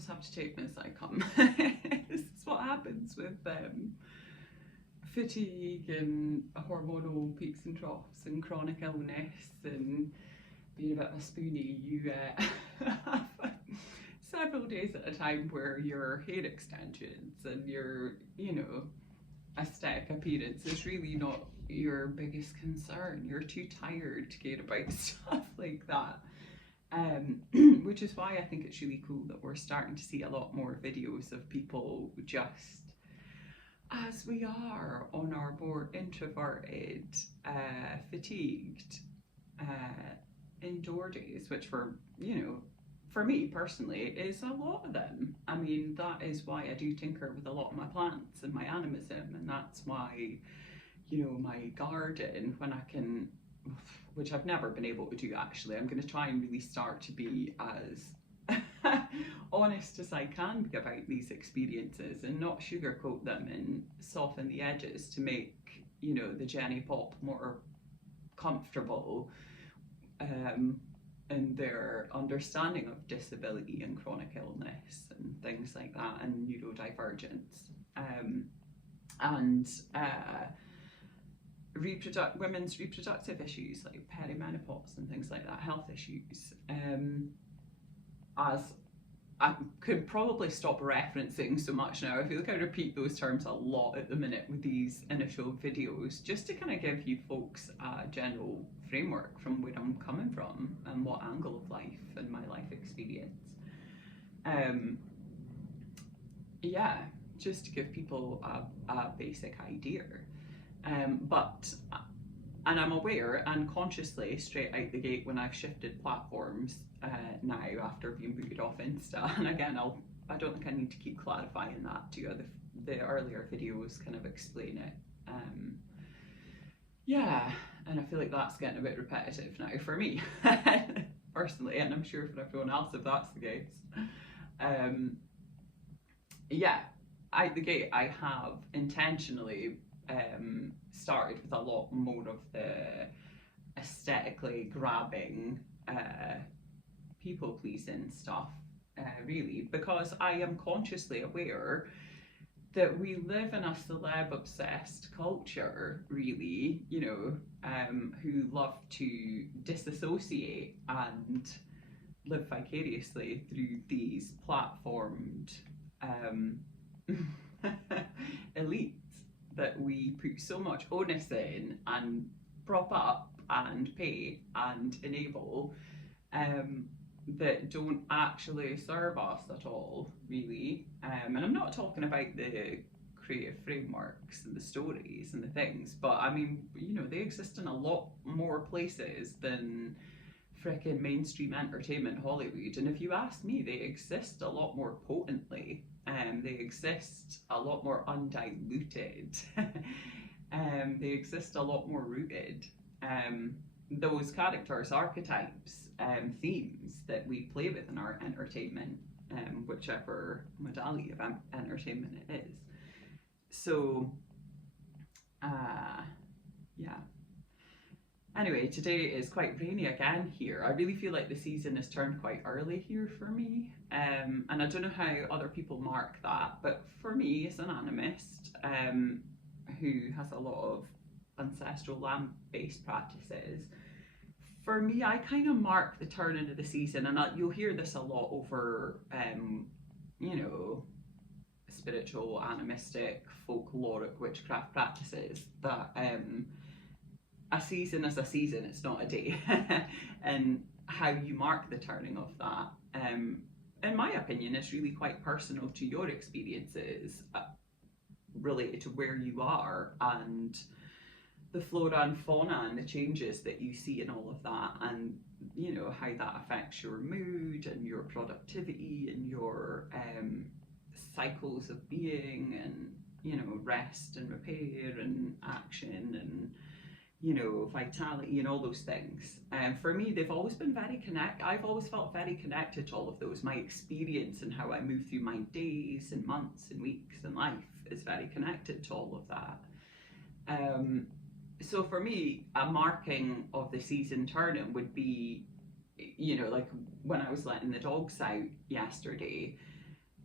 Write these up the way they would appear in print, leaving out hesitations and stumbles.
just have to take them as I come. This is what happens with fatigue and hormonal peaks and troughs and chronic illness and being a bit of a spoonie. You have several days at a time where your hair extensions and your, you know, aesthetic appearance is really not your biggest concern. You're too tired to care about stuff like that. Which is why I think it's really cool that we're starting to see a lot more videos of people just as we are, on our more introverted, fatigued indoor days, which for, you know, for me personally is a lot of them. I mean, that is why I do tinker with a lot of my plants and my animism, and that's why, you know, my garden, when I can, which I've never been able to do actually, I'm going to try and really start to be as honest as I can be about these experiences and not sugarcoat them and soften the edges to make, you know, the Jenny Pop more comfortable in their understanding of disability and chronic illness and things like that, and neurodivergence, and women's reproductive issues like perimenopause and things like that, health issues. As I could probably stop referencing so much now, I feel like I repeat those terms a lot at the minute with these initial videos, just to kind of give you folks a general framework from where I'm coming from and what angle of life and my life experience. Yeah, just to give people a basic idea. And I'm aware and consciously straight out the gate when I've shifted platforms now after being booted off Insta, and again I don't think I need to keep clarifying that to you. The earlier videos kind of explain it. Yeah, and I feel like that's getting a bit repetitive now for me personally, and I'm sure for everyone else if that's the case. Yeah, out the gate I have intentionally started with a lot more of the aesthetically grabbing, people-pleasing stuff, really, because I am consciously aware that we live in a celeb-obsessed culture, really, you know, who love to disassociate and live vicariously through these platformed elites that we put so much onus in and prop up and pay and enable, that don't actually serve us at all, really. And I'm not talking about the creative frameworks and the stories and the things, but I mean, you know, they exist in a lot more places than frickin' mainstream entertainment Hollywood. And if you ask me, they exist a lot more potently. They exist a lot more undiluted. They exist a lot more rooted. Those characters, archetypes, themes that we play with in our entertainment, whichever modality of entertainment it is. So, yeah. Anyway, today is quite rainy again here. I really feel like the season has turned quite early here for me. And I don't know how other people mark that, but for me as an animist, who has a lot of ancestral land-based practices, for me, I kind of mark the turn into the season, and you'll hear this a lot over, you know, spiritual, animistic, folkloric witchcraft practices, that a season is a season, it's not a day. And how you mark the turning of that, in my opinion, is really quite personal to your experiences related to where you are and the flora and fauna and the changes that you see in all of that, and you know how that affects your mood and your productivity and your cycles of being, and you know, rest and repair and action and, you know, vitality and all those things. And for me, they've always been very I've always felt very connected to all of those. My experience and how I move through my days and months and weeks and life is very connected to all of that. So for me, a marking of the season turning would be, you know, like when I was letting the dogs out yesterday,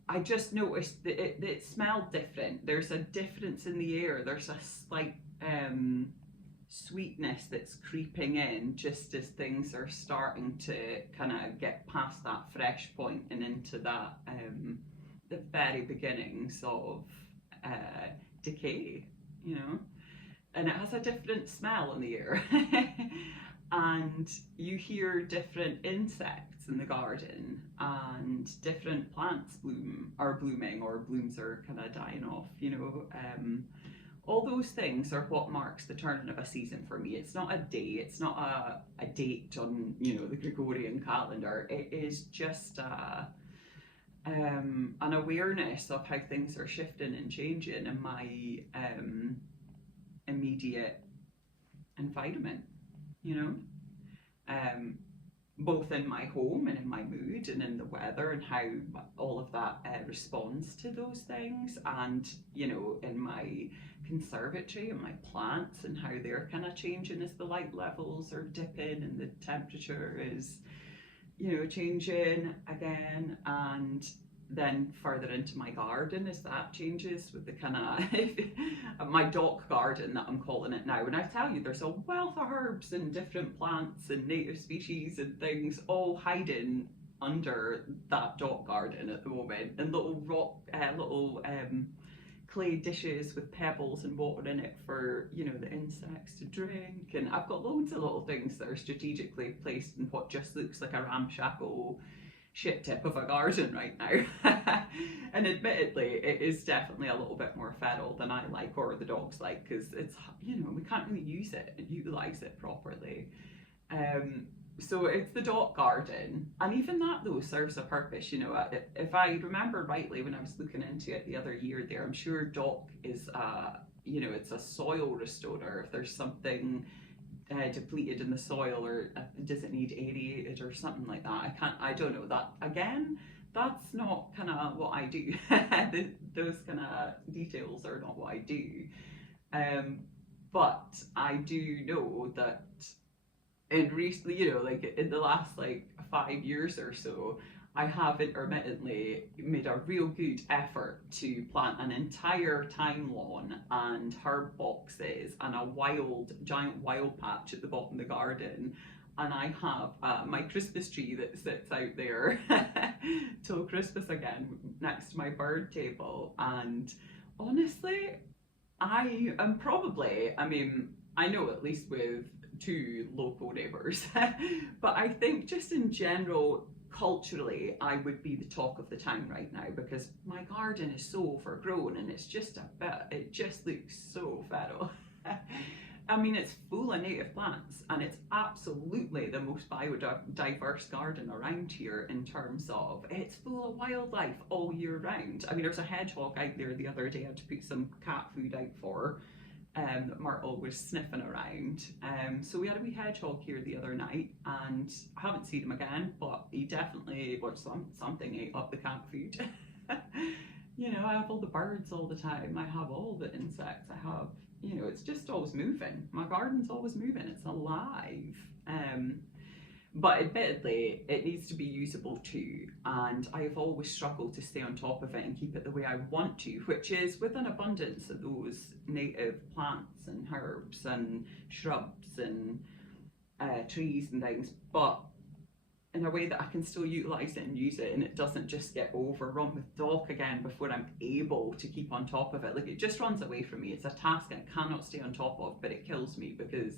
I just noticed that it smelled different. There's a difference in the air. There's a slight sweetness that's creeping in just as things are starting to kind of get past that fresh point and into that the very beginnings of decay, you know. And it has a different smell in the air. And you hear different insects in the garden, and different plants blooming, or blooms are kind of dying off, you know. All those things are what marks the turn of a season for me. It's not a day, it's not a date on, you know, the Gregorian calendar. It is just an awareness of how things are shifting and changing in my immediate environment, you know. Both in my home and in my mood and in the weather, and how all of that responds to those things, and, you know, in my conservatory and my plants, and how they're kind of changing as the light levels are dipping and the temperature is, you know, changing again. And then further into my garden as that changes with the kind of my dock garden that I'm calling it now. And I tell you, there's a wealth of herbs and different plants and native species and things all hiding under that dock garden at the moment, and little rock clay dishes with pebbles and water in it for, you know, the insects to drink. And I've got loads of little things that are strategically placed in what just looks like a ramshackle shit tip of a garden right now. And admittedly, it is definitely a little bit more feral than I like, or the dogs like, because it's, you know, we can't really use it and utilize it properly. So it's the dock garden, and even that though serves a purpose, you know. If I remember rightly, when I was looking into it the other year there, I'm sure dock is you know, it's a soil restorer. If there's something depleted in the soil, or does it need aerated or something like that, I don't know that. Again, that's not kind of what I do. Those kind of details are not what I do. But I do know that in recently, you know, like in the last like 5 years or so, I have intermittently made a real good effort to plant an entire time lawn and herb boxes and a giant wild patch at the bottom of the garden. And I have my Christmas tree that sits out there till Christmas again, next to my bird table. And honestly, I am probably, I mean, I know at least with 2 local neighbours, but I think just in general, culturally, I would be the talk of the town right now, because my garden is so overgrown and it's just it just looks so feral. I mean, it's full of native plants, and it's absolutely the most biodiverse garden around here, in terms of it's full of wildlife all year round. I mean, there's a hedgehog out there the other day I had to put some cat food out for, that Myrtle was sniffing around. So we had a wee hedgehog here the other night, and I haven't seen him again, but he definitely, or something ate up the cat food. You know, I have all the birds all the time, I have all the insects, I have, you know, it's just always moving. My garden's always moving, it's alive. But admittedly, it needs to be usable too, and I have always struggled to stay on top of it and keep it the way I want to, which is with an abundance of those native plants and herbs and shrubs and trees and things, but in a way that I can still utilise it and use it, and it doesn't just get overrun with dock again before I'm able to keep on top of it. Like, it just runs away from me. It's a task I cannot stay on top of, but it kills me, because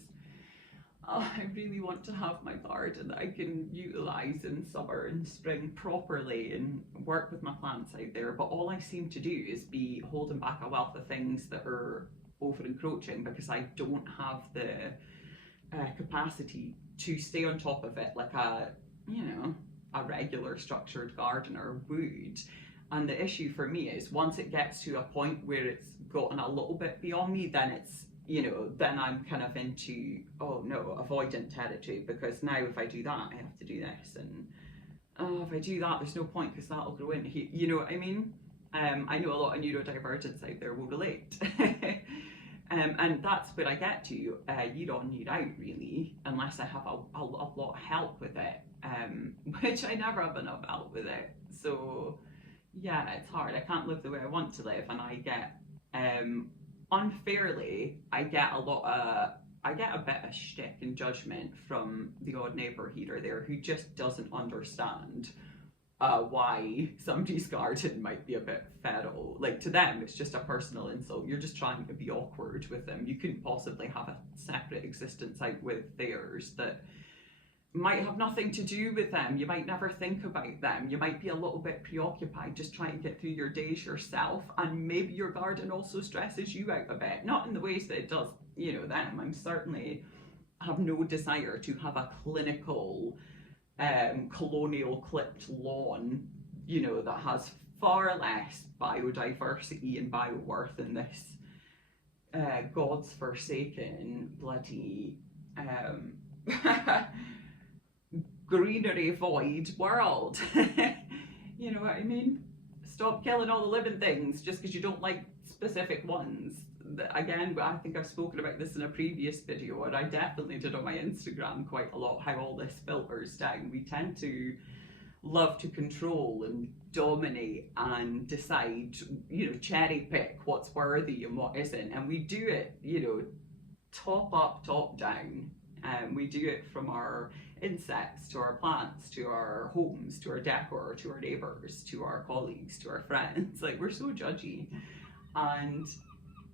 I really want to have my garden that I can utilise in summer and spring properly and work with my plants out there. But all I seem to do is be holding back a wealth of things that are over encroaching, because I don't have the capacity to stay on top of it like a, you know, a regular structured gardener would. And the issue for me is, once it gets to a point where it's gotten a little bit beyond me, then it's, you know, then I'm kind of into, oh no, avoidant territory, because now if I do that, I have to do this, and oh, if I do that, there's no point, because that'll grow in here, you know what I mean? I know a lot of neurodivergents out there will relate. And that's where I get to, year on, year out, really, unless I have a lot of help with it, which I never have enough help with it. So yeah, it's hard. I can't live the way I want to live, and I get unfairly, I get a bit of shtick and judgment from the odd neighbour here or there who just doesn't understand why somebody's garden might be a bit feral. Like, to them, it's just a personal insult. You're just trying to be awkward with them. You couldn't possibly have a separate existence out with theirs that might have nothing to do with them. You might never think about them. You might be a little bit preoccupied just trying to get through your days yourself, and maybe your garden also stresses you out a bit. Not in the ways that it does, them. I'm certainly have no desire to have a clinical colonial clipped lawn, that has far less biodiversity and bioworth than this God's forsaken bloody greenery void world. You know what I mean? Stop killing all the living things just because you don't like specific ones. Again, I think I've spoken about this in a previous video, and I definitely did on my Instagram quite a lot, how all this filters down. We tend to love to control and dominate and decide, cherry pick what's worthy and what isn't. And we do it, top up, top down. We do it from our insects to our plants to our homes to our decor to our neighbours to our colleagues to our friends. Like, we're so judgy. And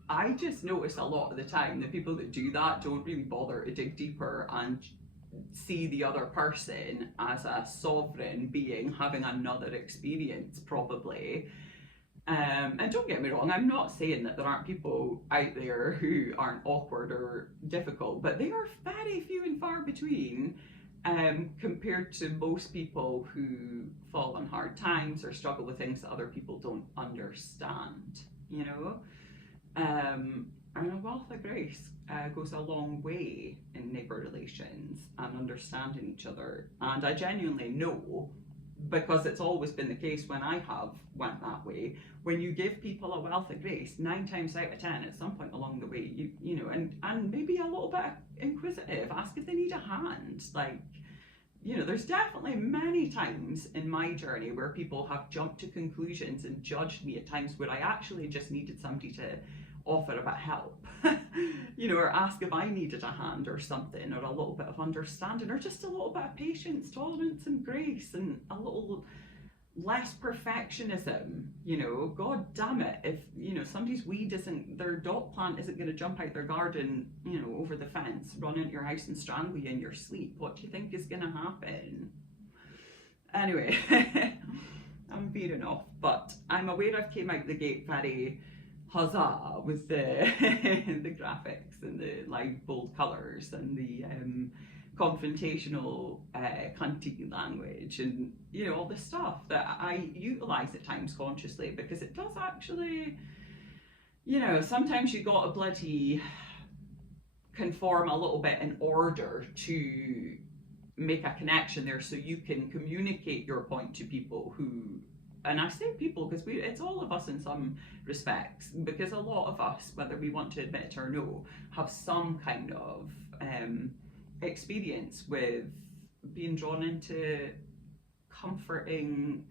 I just notice a lot of the time the people that do that don't really bother to dig deeper and see the other person as a sovereign being having another experience, probably. And don't get me wrong, I'm not saying that there aren't people out there who aren't awkward or difficult, but they are very few and far between, compared to most people who fall on hard times or struggle with things that other people don't understand, and a wealth of grace goes a long way in neighbour relations and understanding each other. And I genuinely know, because it's always been the case when I have went that way, when you give people a wealth of grace, 9 times out of 10, at some point along the way, and maybe a little bit inquisitive, ask if they need a hand. Like, there's definitely many times in my journey where people have jumped to conclusions and judged me at times where I actually just needed somebody to offer a bit of help, or ask if I needed a hand or something, or a little bit of understanding, or just a little bit of patience, tolerance, and grace, and a little less perfectionism. God damn it, if somebody's weed isn't, their dot plant isn't going to jump out their garden, over the fence, run into your house and strangle you in your sleep, what do you think is going to happen? Anyway, I'm veering off, but I'm aware I've came out the gate very huzzah with the the graphics and the live bold colours and the confrontational cunty language, and all the stuff that I utilise at times consciously, because it does actually, sometimes you got to bloody conform a little bit in order to make a connection there, so you can communicate your point to people who, and I say people because it's all of us in some respects, because a lot of us, whether we want to admit it or no, have some kind of experience with being drawn into comforting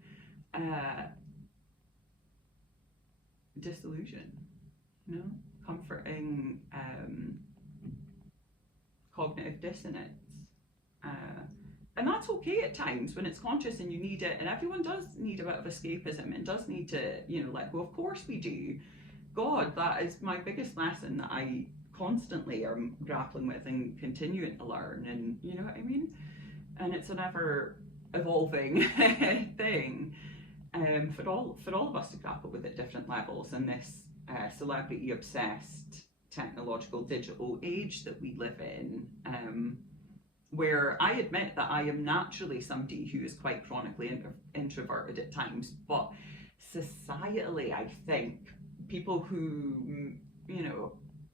disillusion, comforting cognitive dissonance. And that's okay at times when it's conscious and you need it, and everyone does need a bit of escapism and does need to, let go. Of course we do. God, that is my biggest lesson that I constantly am grappling with and continuing to learn, and you know what I mean? And it's an ever evolving thing, for all of us to grapple with at different levels in this celebrity obsessed technological digital age that we live in, where I admit that I am naturally somebody who is quite chronically introverted at times, but societally I think people who,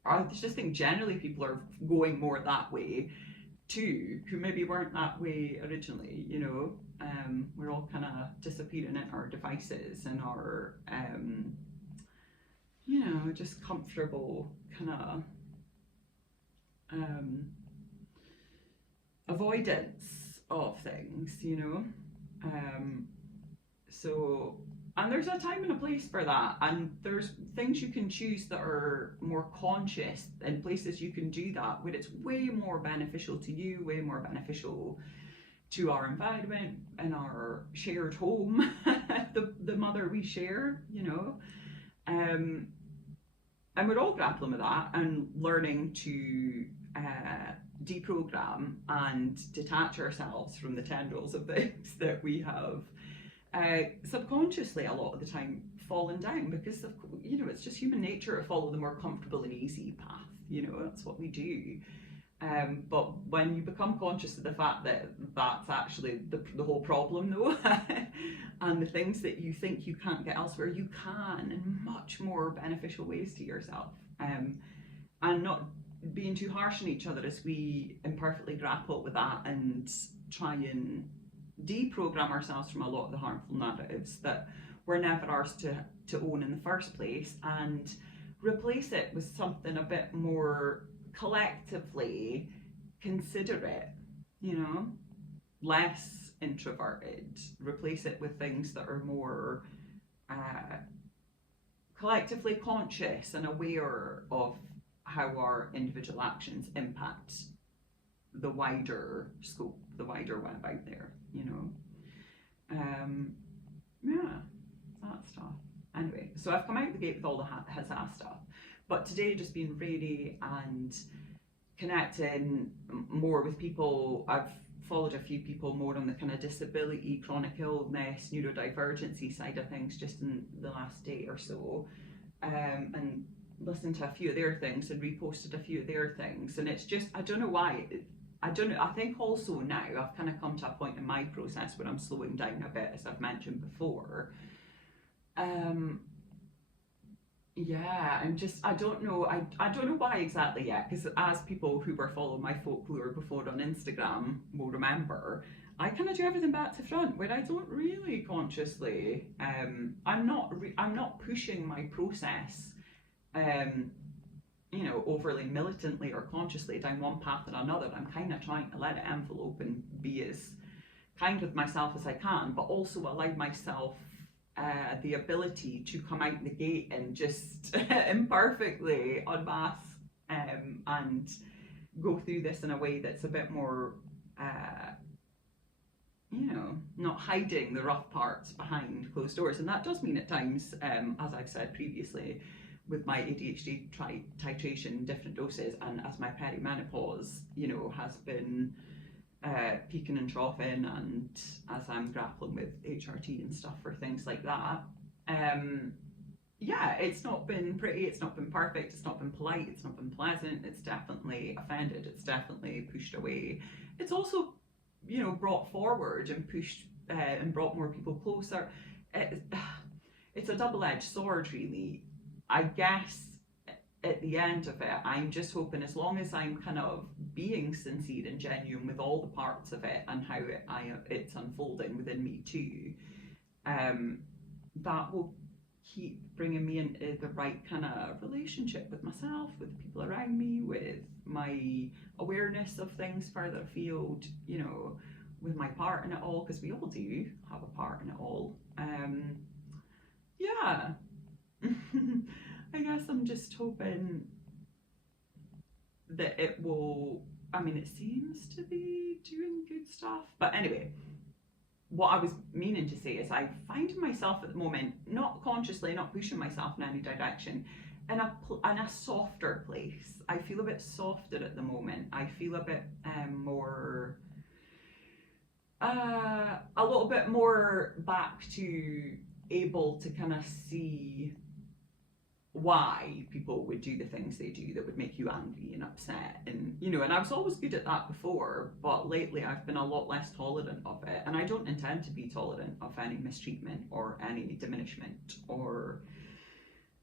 I just think generally people are going more that way too, who maybe weren't that way originally, we're all kind of disappearing in our devices and our, just comfortable kind of avoidance of things, so And there's a time and a place for that, and there's things you can choose that are more conscious, and places you can do that where it's way more beneficial to you, way more beneficial to our environment and our shared home, the mother we share, you know. Um, and we're all grappling with that and learning to deprogram and detach ourselves from the tendrils of things that we have subconsciously a lot of the time fallen down, because of, you know, it's just human nature to follow the more comfortable and easy path. You know, that's what we do. But when you become conscious of the fact that that's actually the whole problem, though, and the things that you think you can't get elsewhere, you can in much more beneficial ways to yourself. And not being too harsh on each other as we imperfectly grapple with that and try and deprogram ourselves from a lot of the harmful narratives that were never ours to own in the first place, and replace it with something a bit more collectively considerate, you know, less introverted. Replace it with things that are more collectively conscious and aware of how our individual actions impact the wider scope, the wider web out there, you know. Yeah, that stuff. Anyway, so I've come out the gate with all the huzzah stuff, but today just been really and connecting more with people. I've followed a few people more on the kind of disability, chronic illness, neurodivergency side of things just in the last day or so, and listened to a few of their things and reposted a few of their things. And it's just, I don't know why. I don't know. I think also now I've kind of come to a point in my process where I'm slowing down a bit, as I've mentioned before. Yeah, I'm just, I don't know. I don't know why exactly yet, because as people who were following my folklore before on Instagram will remember, I kind of do everything back to front where I don't really consciously. I'm not pushing my process. You know, overly militantly or consciously down one path or another. I'm kind of trying to let it envelope and be as kind with myself as I can, but also allow myself the ability to come out the gate and just imperfectly en masse, and go through this in a way that's a bit more, you know, not hiding the rough parts behind closed doors. And that does mean at times, as I've said previously, with my ADHD titration, different doses, and as my perimenopause, you know, has been peaking and troughing, and as I'm grappling with HRT and stuff for things like that, yeah, it's not been pretty, it's not been perfect, it's not been polite, it's not been pleasant, it's definitely offended, it's definitely pushed away. It's also, you know, brought forward and pushed and brought more people closer. It's a double-edged sword, really. I guess at the end of it, I'm just hoping, as long as I'm kind of being sincere and genuine with all the parts of it and how it's unfolding within me too, that will keep bringing me into the right kind of relationship with myself, with the people around me, with my awareness of things further afield, you know, with my part in it all, because we all do have a part in it all. Yeah. I guess I'm just hoping that it will, I mean, it seems to be doing good stuff. But anyway, what I was meaning to say is I'm finding myself at the moment, not consciously, not pushing myself in any direction, in a softer place. I feel a bit softer at the moment. I feel a bit more, a little bit more back to able to kind of see why people would do the things they do that would make you angry and upset, and you know, and I was always good at that before, but lately I've been a lot less tolerant of it, and I don't intend to be tolerant of any mistreatment or any diminishment or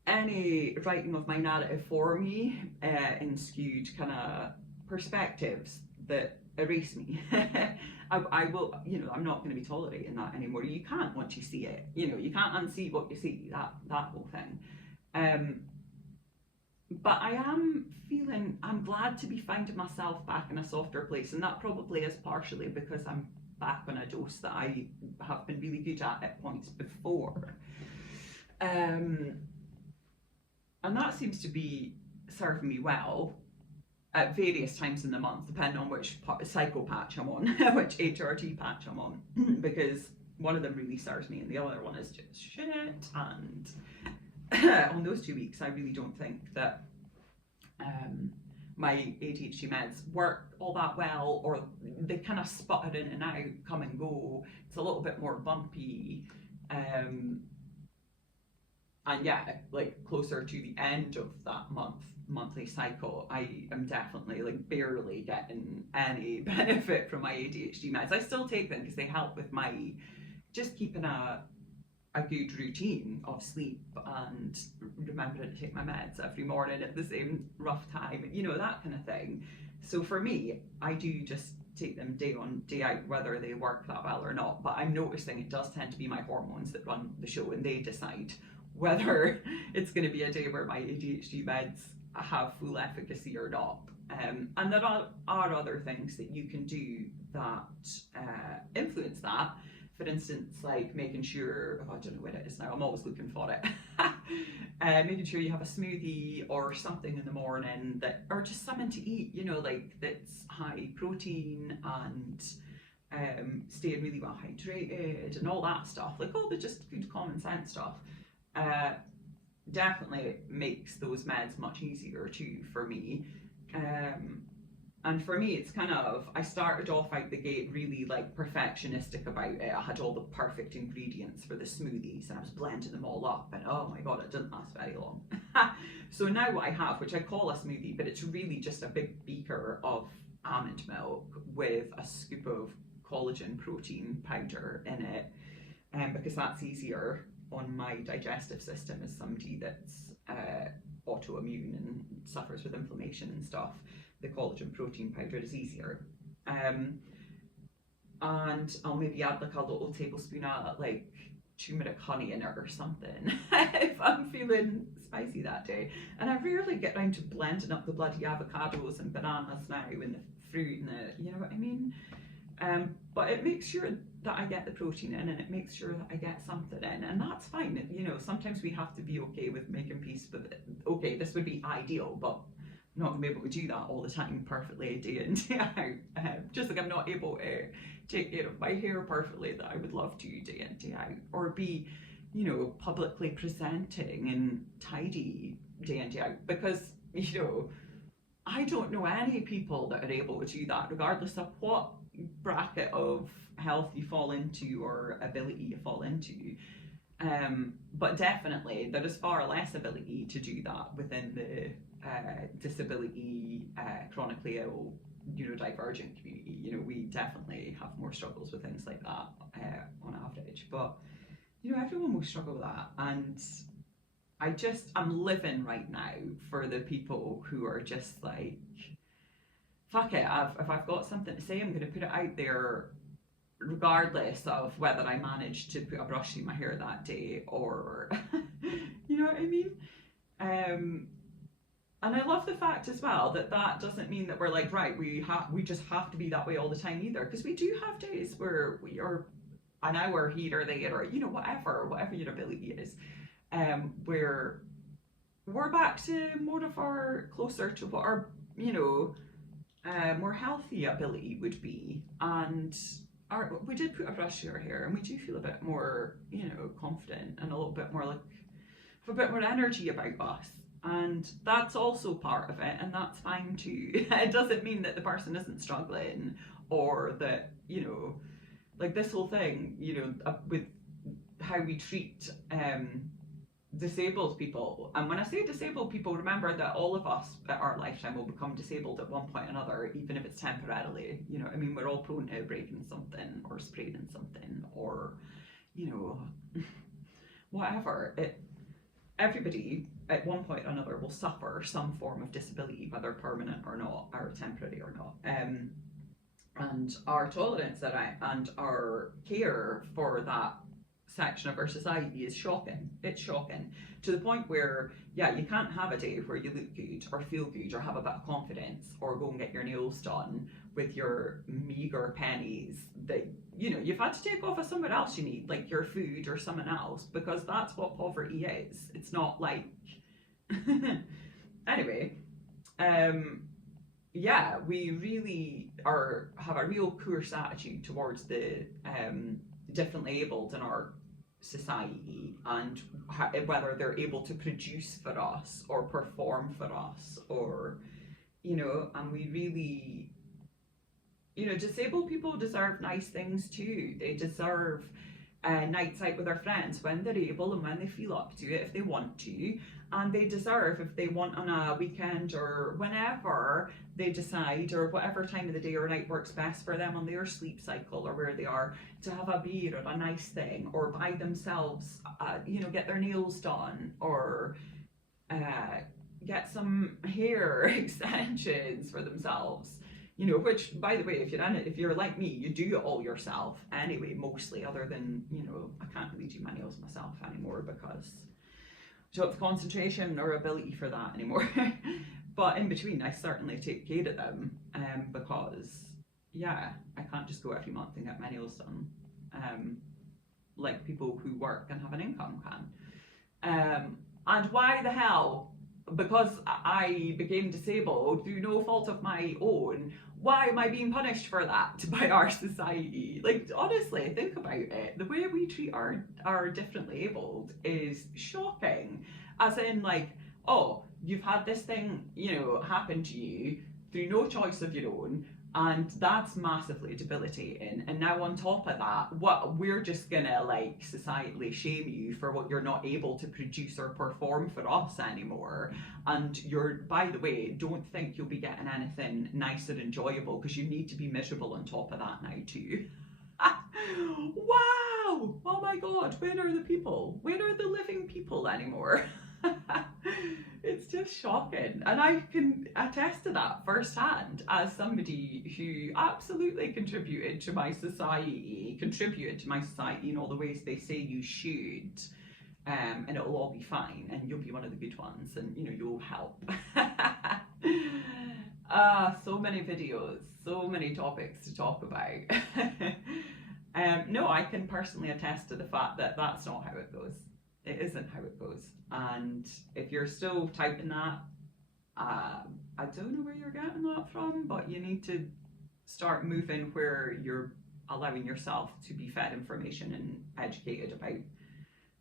any writing of my narrative for me in skewed kind of perspectives that erase me. I will, you know, I'm not going to be tolerating that anymore. You can't, once you see it, you know, you can't unsee what you see, that whole thing. But I am feeling, I'm glad to be finding myself back in a softer place, and that probably is partially because I'm back on a dose that I have been really good at points before. And that seems to be serving me well at various times in the month, depending on which cycle patch I'm on, which HRT patch I'm on, because one of them really serves me and the other one is just shit. And on those 2 weeks, I really don't think that my ADHD meds work all that well, or they kind of sputter in and out, come and go. It's a little bit more bumpy. And yeah, like closer to the end of that monthly cycle, I am definitely like barely getting any benefit from my ADHD meds. I still take them because they help with my just keeping a good routine of sleep and remembering to take my meds every morning at the same rough time, you know, that kind of thing. So for me, I do just take them day on, day out, whether they work that well or not. But I'm noticing it does tend to be my hormones that run the show, and they decide whether it's going to be a day where my ADHD meds have full efficacy or not. And there are other things that you can do that influence that. For instance, like making sure, I don't know where it is now, I'm always looking for it. Making sure you have a smoothie or something in the morning that, or just something to eat, you know, like that's high protein and staying really well hydrated and all that stuff, like all the just good common sense stuff. Definitely makes those meds much easier too for me. And for me, it's kind of, I started off out the gate really like perfectionistic about it. I had all the perfect ingredients for the smoothies and I was blending them all up, and oh my god, it didn't last very long. So now what I have, which I call a smoothie, but it's really just a big beaker of almond milk with a scoop of collagen protein powder in it, because that's easier on my digestive system as somebody that's autoimmune and suffers with inflammation and stuff. The collagen protein powder is easier. And I'll maybe add like a little tablespoon of like turmeric honey in it or something if I'm feeling spicy that day. And I rarely get around to blending up the bloody avocados and bananas now and the fruit and the, you know what I mean? But it makes sure that I get the protein in, and it makes sure that I get something in, and that's fine. You know, sometimes we have to be okay with making peace with it. Okay, this would be ideal, but I'm not going to be able to do that all the time perfectly day in, day out. Just like I'm not able to take care of my hair perfectly that I would love to day in, day out, or be, you know, publicly presenting and tidy day in, day out, because, you know, I don't know any people that are able to do that, regardless of what bracket of health you fall into or ability you fall into. But definitely there is far less ability to do that within the disability, chronically ill, neurodivergent community. You know, we definitely have more struggles with things like that on average. But, you know, everyone will struggle with that. And I'm living right now for the people who are just like, fuck it, if I've got something to say, I'm going to put it out there regardless of whether I manage to put a brush through my hair that day or, you know what I mean? And I love the fact as well that doesn't mean that we're like, right, we just have to be that way all the time either, because we do have days where we are an hour here or there, or, you know, whatever your ability is, where we're back to more of our, closer to what our, you know, more healthy ability would be, and we did put a brush through our hair and we do feel a bit more, you know, confident and a little bit more like, have a bit more energy about us, and that's also part of it, and that's fine too. It doesn't mean that the person isn't struggling, or that, you know, like this whole thing, you know, with how we treat disabled people. And when I say disabled people, remember that all of us at our lifetime will become disabled at one point or another, even if it's temporarily. You know, I mean, we're all prone to breaking something or spraining something, or, you know, whatever. Everybody at one point or another will suffer some form of disability, whether permanent or not, or temporary or not. And our tolerance and our care for that section of our society is shocking. It's shocking to the point where, yeah, you can't have a day where you look good or feel good or have a bit of confidence or go and get your nails done with your meager pennies that, you know, you've had to take off of somewhere else you need, like your food or someone else, because that's what poverty is. It's not like anyway, yeah, we really have a real coarse attitude towards the differently abled in our society, and whether they're able to produce for us or perform for us, or, you know, and we really, you know, disabled people deserve nice things too. They deserve nights out with their friends when they're able and when they feel up to it, if they want to. And they deserve, if they want on a weekend or whenever they decide, or whatever time of the day or night works best for them on their sleep cycle or where they are, to have a beer or a nice thing, or buy themselves, you know, get their nails done, or get some hair extensions for themselves. You know, which, by the way, if you're like me, you do it all yourself anyway, mostly, other than, you know, I can't really do my nails myself anymore because I don't have concentration or ability for that anymore. But in between, I certainly take care of them, because, yeah, I can't just go every month and get my nails done, like people who work and have an income can. And why the hell? Because I became disabled through no fault of my own, why am I being punished for that by our society? Like, honestly, think about it. The way we treat our differently abled is shocking. As in, like, oh, you've had this thing, you know, happen to you through no choice of your own, and that's massively debilitating. And now on top of that, we're just gonna, like, societally shame you for what you're not able to produce or perform for us anymore. And by the way, don't think you'll be getting anything nice and enjoyable, because you need to be miserable on top of that now too. Wow! Oh my God, where are the people? Where are the living people anymore? It's just shocking, and I can attest to that firsthand as somebody who absolutely contributed to my society in all the ways they say you should, and it'll all be fine, and you'll be one of the good ones, and, you know, you'll help. So many videos, so many topics to talk about. No, I can personally attest to the fact that that's not how it goes. It isn't how it goes. And if you're still typing that, I don't know where you're getting that from, but you need to start moving where you're allowing yourself to be fed information and educated about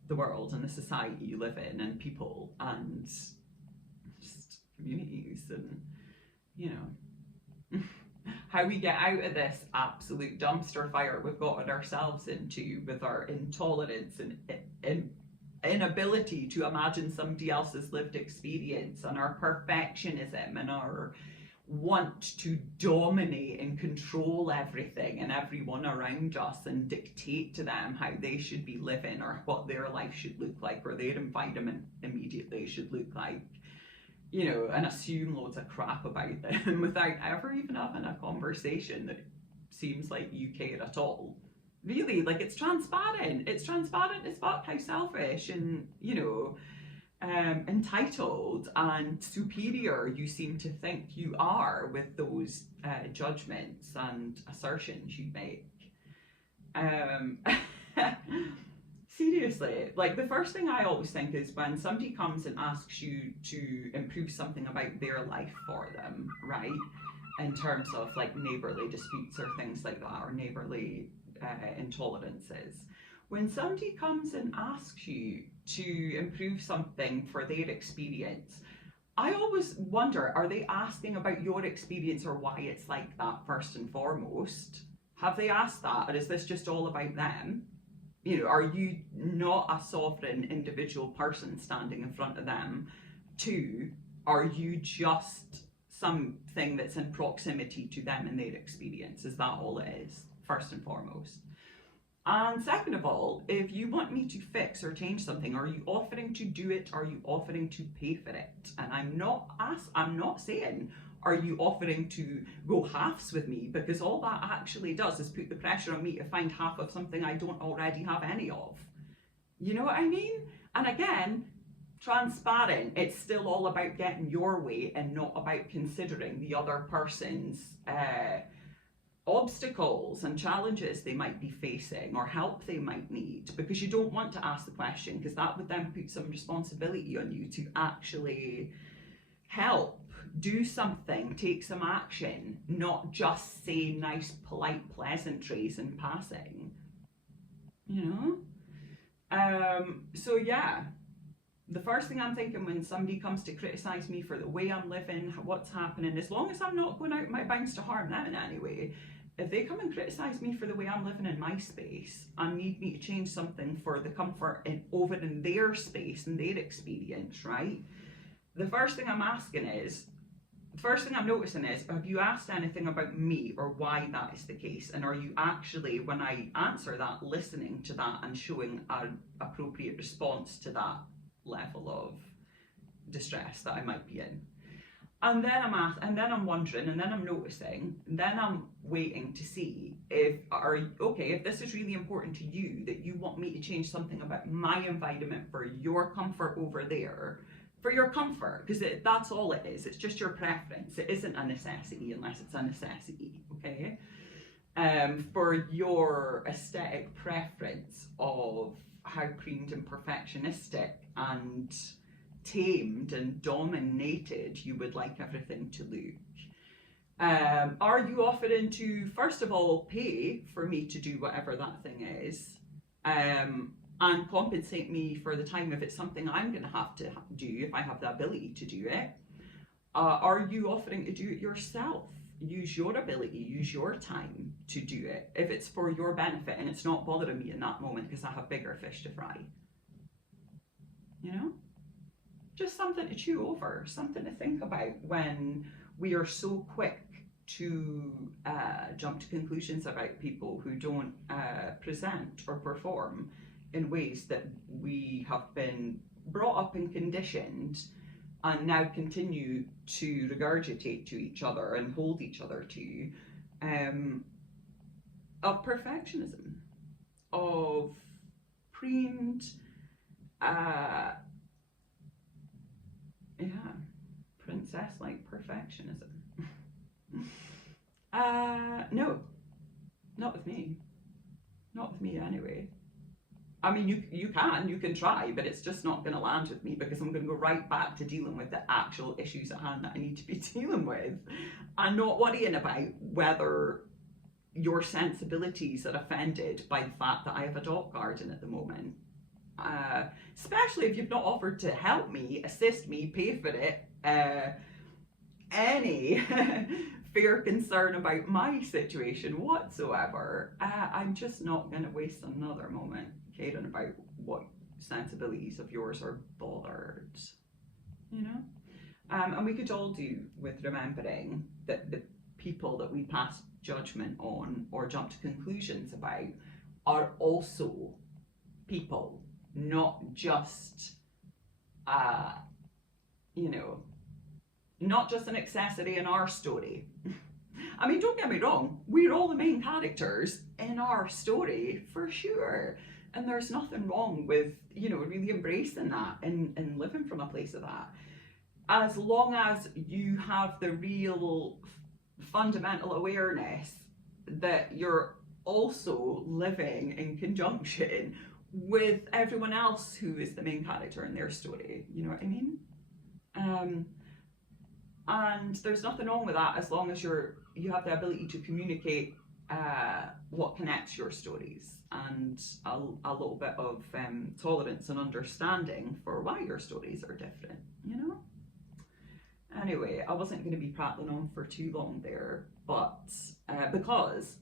the world and the society you live in, and people, and just communities, and, you know, how we get out of this absolute dumpster fire we've gotten ourselves into with our intolerance and inability to imagine somebody else's lived experience, and our perfectionism, and our want to dominate and control everything and everyone around us, and dictate to them how they should be living, or what their life should look like, or their environment immediately should look like, you know, and assume loads of crap about them without ever even having a conversation that seems like you care at all. Really, like, it's transparent as fuck how selfish and, you know, entitled and superior you seem to think you are with those judgments and assertions you make. Seriously, like, the first thing I always think is when somebody comes and asks you to improve something about their life for them, right? In terms of, like, neighbourly disputes or things like that, or neighbourly intolerances. When somebody comes and asks you to improve something for their experience, I always wonder, are they asking about your experience or why it's like that first and foremost? Have they asked that, or is this just all about them? You know, are you not a sovereign individual person standing in front of them? Two, are you just something that's in proximity to them and their experience? Is that all it is, first and foremost? And second of all, if you want me to fix or change something, are you offering to do it? Are you offering to pay for it? And I'm not saying, are you offering to go halves with me? Because all that actually does is put the pressure on me to find half of something I don't already have any of. You know what I mean? And again, transparent, it's still all about getting your way and not about considering the other person's obstacles and challenges they might be facing or help they might need, because you don't want to ask the question, because that would then put some responsibility on you to actually help, do something, take some action, not just say nice, polite pleasantries in passing, you know? So yeah, the first thing I'm thinking when somebody comes to criticise me for the way I'm living, what's happening, as long as I'm not going out my bounds to harm them in any way, if they come and criticise me for the way I'm living in my space and need me to change something for the comfort over in their space and their experience, right? The first thing I'm noticing is, have you asked anything about me or why that is the case? And are you actually, when I answer that, listening to that and showing an appropriate response to that level of distress that I might be in? And then I'm wondering, and then I'm noticing, and then I'm waiting to see if this is really important to you, that you want me to change something about my environment for your comfort over there, for your comfort, because that's all it is. It's just your preference. It isn't a necessity unless it's a necessity, okay? For your aesthetic preference of how preened and perfectionistic and tamed and dominated you would like everything to look. Are you offering to, first of all, pay for me to do whatever that thing is, and compensate me for the time if it's something I'm going to have to do if I have the ability to do it? Are you offering to do it yourself? Use your ability, use your time to do it if it's for your benefit and it's not bothering me in that moment because I have bigger fish to fry. You know? Just something to chew over, something to think about when we are so quick to jump to conclusions about people who don't present or perform in ways that we have been brought up and conditioned and now continue to regurgitate to each other and hold each other to, of perfectionism, of preened, princess-like perfectionism. No, not with me. Not with me anyway. I mean, you can try, but it's just not going to land with me, because I'm going to go right back to dealing with the actual issues at hand that I need to be dealing with, and not worrying about whether your sensibilities are offended by the fact that I have a dog garden at the moment. Especially if you've not offered to help me, assist me, pay for it, any fair concern about my situation whatsoever. I'm just not going to waste another moment caring about what sensibilities of yours are bothered, you know? And we could all do with remembering that the people that we pass judgment on or jump to conclusions about are also people, not just, not just an accessory in our story. I mean, don't get me wrong, we're all the main characters in our story, for sure. And there's nothing wrong with, really embracing that and living from a place of that. As long as you have the real fundamental awareness that you're also living in conjunction with everyone else who is the main character in their story, you know what I mean? And there's nothing wrong with that as long as you have the ability to communicate what connects your stories, and a little bit of tolerance and understanding for why your stories are different, you know? Anyway, I wasn't going to be prattling on for too long there, but because,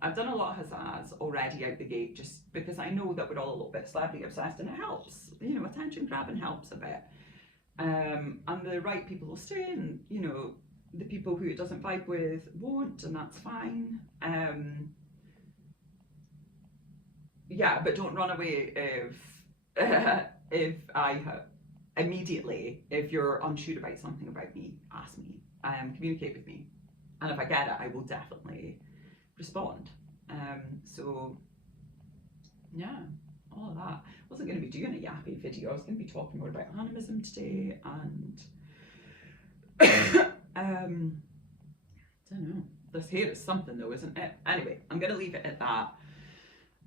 I've done a lot of huzzahs already out the gate, just because I know that we're all a little bit celebrity obsessed, and it helps, attention grabbing helps a bit. And the right people will stay, and the people who it doesn't vibe with won't, and that's fine. But don't run away if I have immediately, if you're unsure about something about me, ask me, communicate with me, and if I get it, I will definitely respond. All of that. I wasn't going to be doing a yappy video. I was going to be talking more about animism today, and don't know. This hair is something though, isn't it? Anyway, I'm going to leave it at that.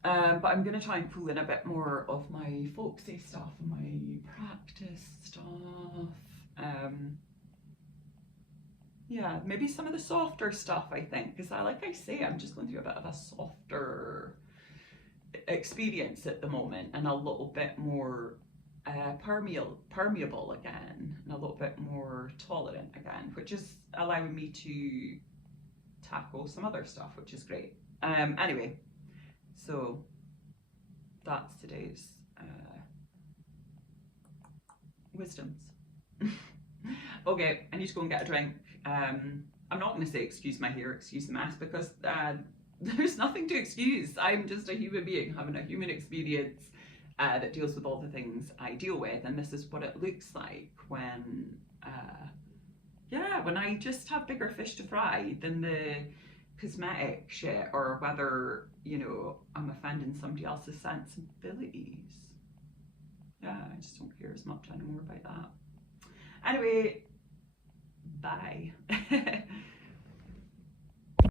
But I'm going to try and pull in a bit more of my folksy stuff and my practice stuff. Yeah, maybe some of the softer stuff, I think, because like I say, I'm just going through a bit of a softer experience at the moment, and a little bit more permeable again, and a little bit more tolerant again, which is allowing me to tackle some other stuff, which is great. Anyway, so that's today's wisdoms. Okay, I need to go and get a drink. I'm not going to say excuse my hair, excuse the mess, because there's nothing to excuse. I'm just a human being having a human experience that deals with all the things I deal with, and this is what it looks like when when I just have bigger fish to fry than the cosmetic shit, or whether, you know, I'm offending somebody else's sensibilities. Yeah, I just don't care as much anymore about that. Anyway, bye.